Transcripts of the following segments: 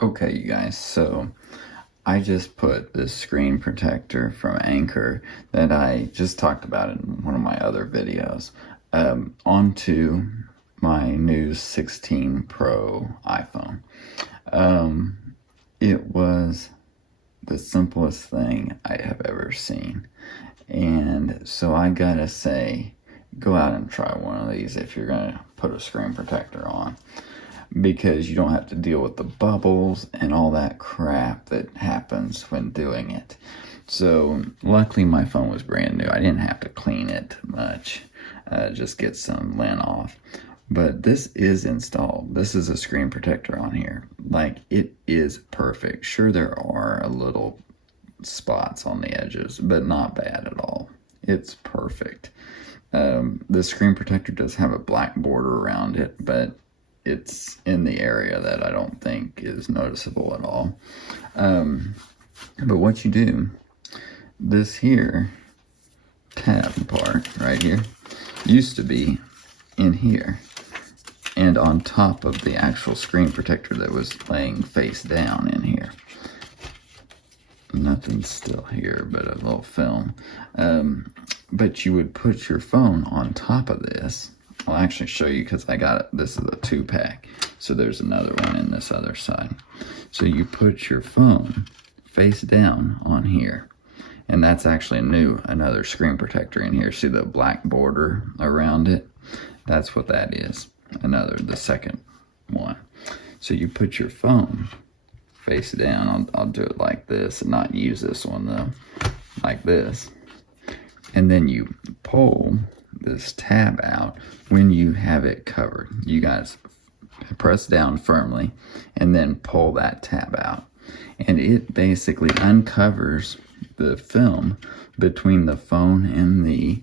Okay, you guys, so I just put this screen protector from Anker that I just talked about in one of my other videos onto my new 16 Pro iPhone. It was the simplest thing I have ever seen. And so I gotta say, go out and try one of these if you're gonna put a screen protector on, because you don't have to deal with the bubbles and all that crap that happens when doing it. So luckily my phone was brand new. I didn't have to clean it much, just get some lint off. But this is installed. This is a screen protector on here. Like, it is perfect. Sure, there are a little spots on the edges, but not bad at all. It's perfect. The screen protector does have a black border around it, but it's in the area that I don't think is noticeable at all. But what you do, this here tab part right here used to be in here and on top of the actual screen protector that was laying face down in here. Nothing's still here but a little film. But you would put your phone on top of this. I'll actually show you because I got it. This is a 2-pack. So there's another one in this other side. So you put your phone face down on here. And that's actually another screen protector in here. See the black border around it? That's what that is. The second one. So you put your phone face down. I'll do it like this and not use this one though. Like this. And then you pull this tab out when you have it covered. You guys press down firmly and then pull that tab out. And it basically uncovers the film between the phone and the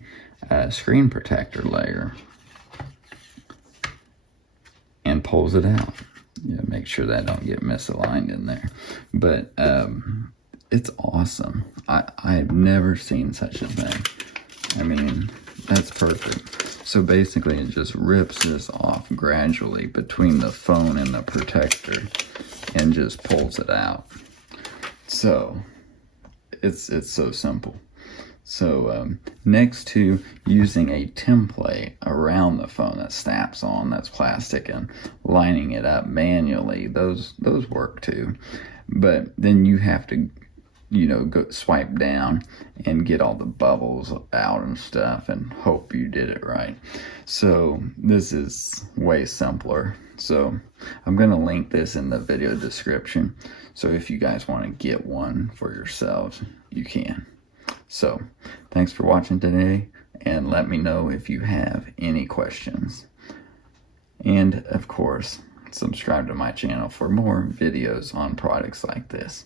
screen protector layer and pulls it out. Yeah, make sure that don't get misaligned in there. But it's awesome. I've never seen such a thing. I mean, that's perfect. So basically it just rips this off gradually between the phone and the protector and just pulls it out. So it's so simple. So next to using a template around the phone that snaps on, that's plastic, and lining it up manually, those work too. But then you have to, go swipe down and get all the bubbles out and stuff and hope you did it right. So this is way simpler. So I'm going to link this in the video description. So if you guys want to get one for yourselves, you can. So thanks for watching today, and let me know if you have any questions. And of course, subscribe to my channel for more videos on products like this.